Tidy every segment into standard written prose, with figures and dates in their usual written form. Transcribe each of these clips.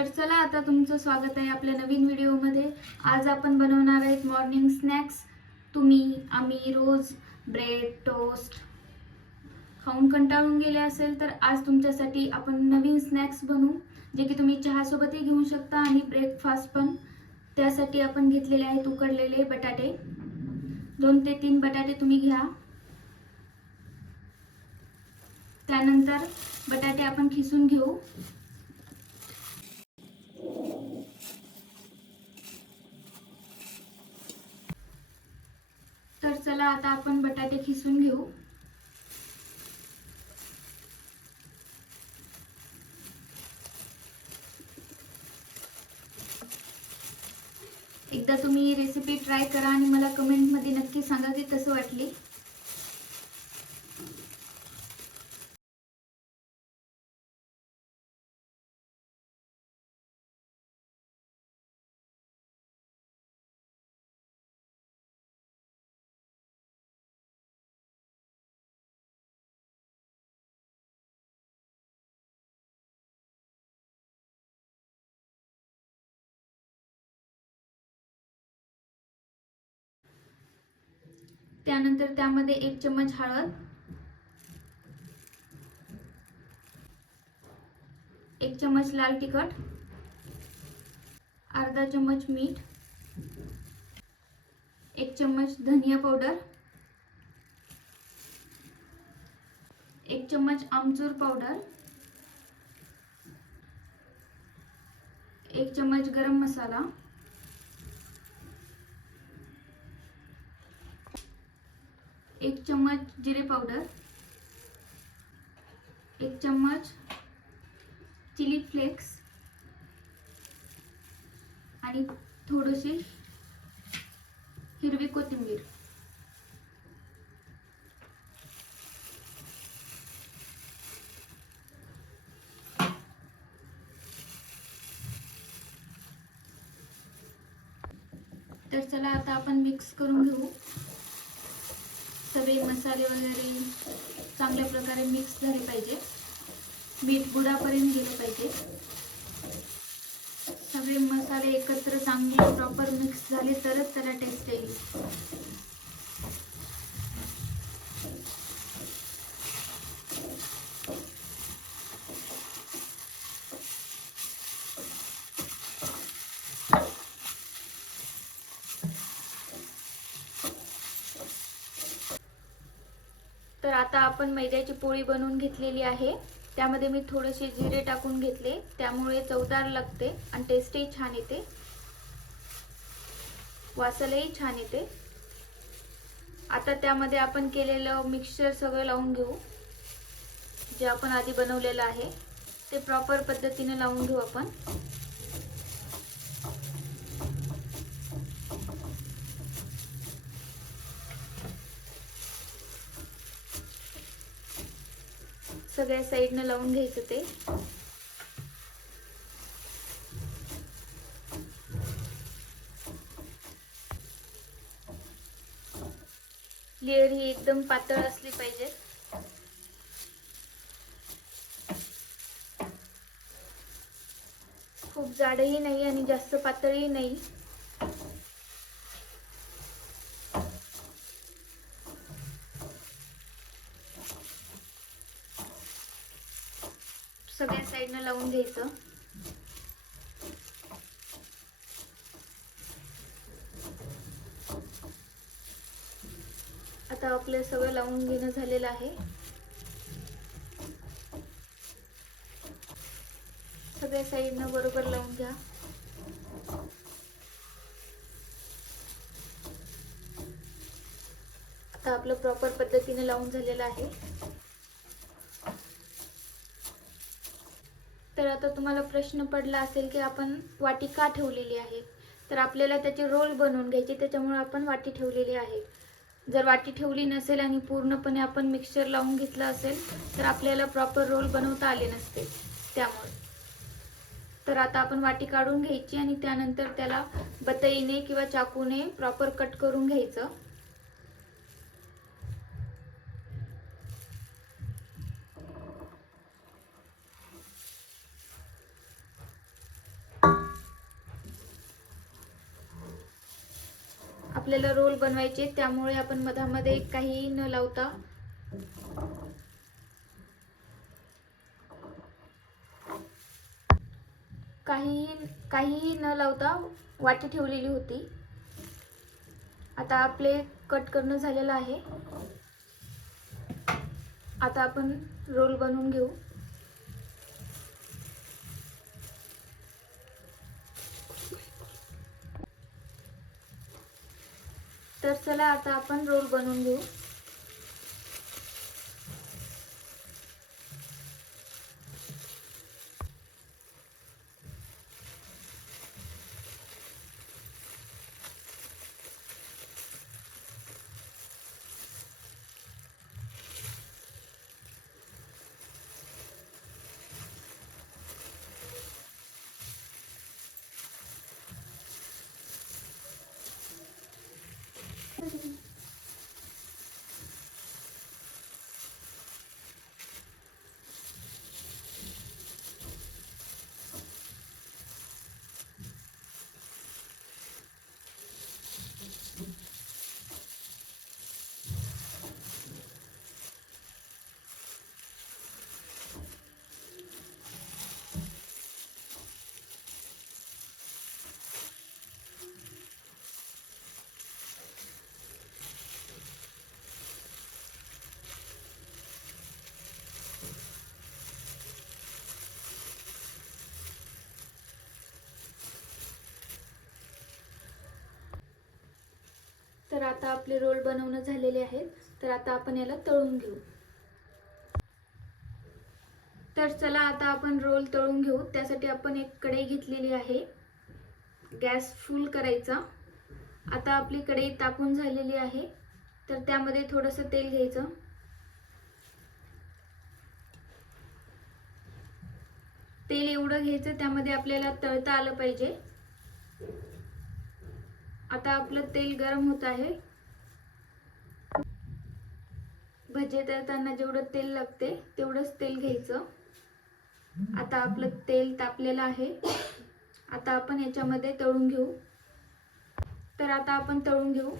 तर चला आता तुमचं स्वागत आहे आपल्या नवीन व्हिडिओमध्ये। आज आपण बनवणार आहेत मॉर्निंग स्नॅक्स। आम्ही रोज ब्रेड टोस्ट खाऊन कंटाळून गेले असेल तर आज तुमच्यासाठी आपण नवीन स्नॅक्स बनवू, जे की तुम्ही चहा सोबतही घेऊ शकता आणि ब्रेकफास्ट पण। त्यासाठी आपण घेतलेले आहेत उकडलेले बटाटे। 2 ते 3 बटाटे तुम्ही घ्या। त्यानंतर बटाटे आपण खिसून घेऊ। तर चला आता आपण बटाटे खिसून घेऊ। एकदा तुम्ही रेसिपी ट्राय करा आणि मला कमेंट मध्ये नक्की सांगा की कसं वाटली। त्यानंतर त्यामध्ये 1 चम्मच हळद, 1 चम्मच लाल तिखट, अर्धा चम्मच मीठ, 1 चम्मच धनिया पावडर, 1 चम्मच आमचूर पावडर, 1 चम्मच गरम मसाला, 1 चम्मच जिरे पावडर, 1 चम्मच चिली फ्लेक्स आणि थोडीशी हिरवी कोथिंबीर। तर चला आता आपण मिक्स करून घेऊ। सगळे मसाले वगैरे चांगल्या प्रकारे मिक्स झाले पाहिजे। मीठ बुडापर्यंत गेले पाहिजे। सगळे मसाले एकत्र चांगले प्रॉपर मिक्स झाले तरच त्याला टेस्ट येईल। तर आता आपण मैद्याची पोळी बनवून घेतलेली आहे। त्यामध्ये मी थोडेसे जिरे टाकून घेतले, त्यामुळे चवदार लागते आणि टेस्टही छान येते, वासालाही छान येते। आता त्यामध्ये आपण केलेलं मिक्सचर सगळं लावून घेऊ। जे आपण आधी बनवलेलं आहे ते प्रॉपर पद्धतीने लावून घेऊ आपण। सगळ्या साइडने लावून घ्यायचं ते। लेयर ही एकदम पातळ असली पाहिजे। खूप जाडही नाही आणि जास्त पातळही नाही। सगळ्या साइडने लावून घ्यायचं। आता आपलं सगळं लावून घेणं झालेलं आहे। सगळ्या साइडने बरोबर लावून घ्या। आता आपलं प्रॉपर पद्धतीने लावून झालेलं आहे। तर आता तुम्हाला प्रश्न पडला असेल की आपण वाटी का ठेवलेली आहे। तर आपल्याला त्याचे रोल बनवून घ्यायचे, त्याच्यामुळे आपण वाटी ठेवलेली आहे। जर वाटी ठेवली नसेल आणि पूर्णपणे आपण मिक्सचर लावून घेतलं असेल तर आपल्याला प्रॉपर रोल बनवता आले नसते, त्यामुळे। तर आता आपण वाटी काढून घ्यायची आणि त्यानंतर त्याला बतईने किंवा चाकूने प्रॉपर कट करून घ्यायचं। आपल्याला रोल बनवायचे, त्यामुळे आपण मधामध्ये काहीही न लावता काहीही न लावता वाटी ठेवलेली होती. आता आपले कट करणं झालेलं आहे. आता आपण रोल बनवून घेऊ. तर चला आता आपण रोल बनवून घेऊ. तर आता आपले रोल बनवणं झालेले आहेत. तर आता आपण याला तळून घेऊ. तर चला आता आपण रोल तळून घेऊ. त्यासाठी आपण एक कढई घेतलेली आहे. गॅस फुल करायचा. आता आपली कढई तापून झालेली आहे. तर त्यामध्ये थोडंसं तेल घ्यायचं. तेल एवढं घ्यायचं त्यामध्ये आपल्याला तळता आलं पाहिजे. आता आपलं तेल गरम होत आहे. भजे तळताना जेवढं तेल लागते तेवढंच तेल घ्यायचं. आता आपलं तेल तापलेलं आहे. आता आपण याच्यामध्ये तळून घेऊ. तर आता आपण तळून घेऊ.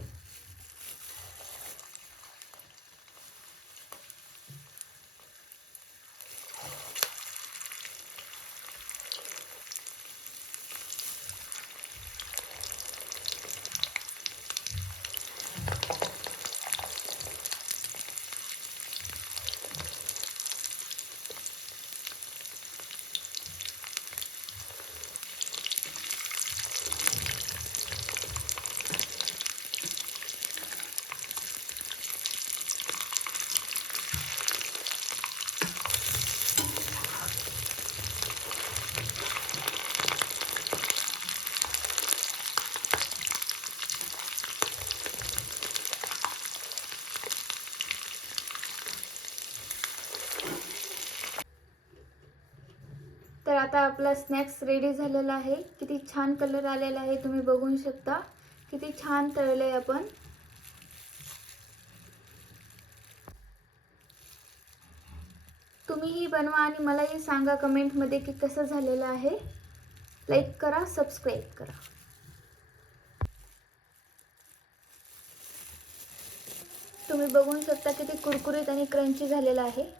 तर आता आपला स्नॅक्स रेडी झालेला आहे. किती छान कलर आलेला आहे, तुम्ही बघू शकता. किती छान तळले आपण. तुम्हीही बनवा आणि मलाही सांगा कमेंटमध्ये की कसं झालेलं आहे. लाईक करा, सबस्क्राईब करा. तुम्ही बघू शकता किती कुरकुरीत आणि क्रंची झालेला आहे.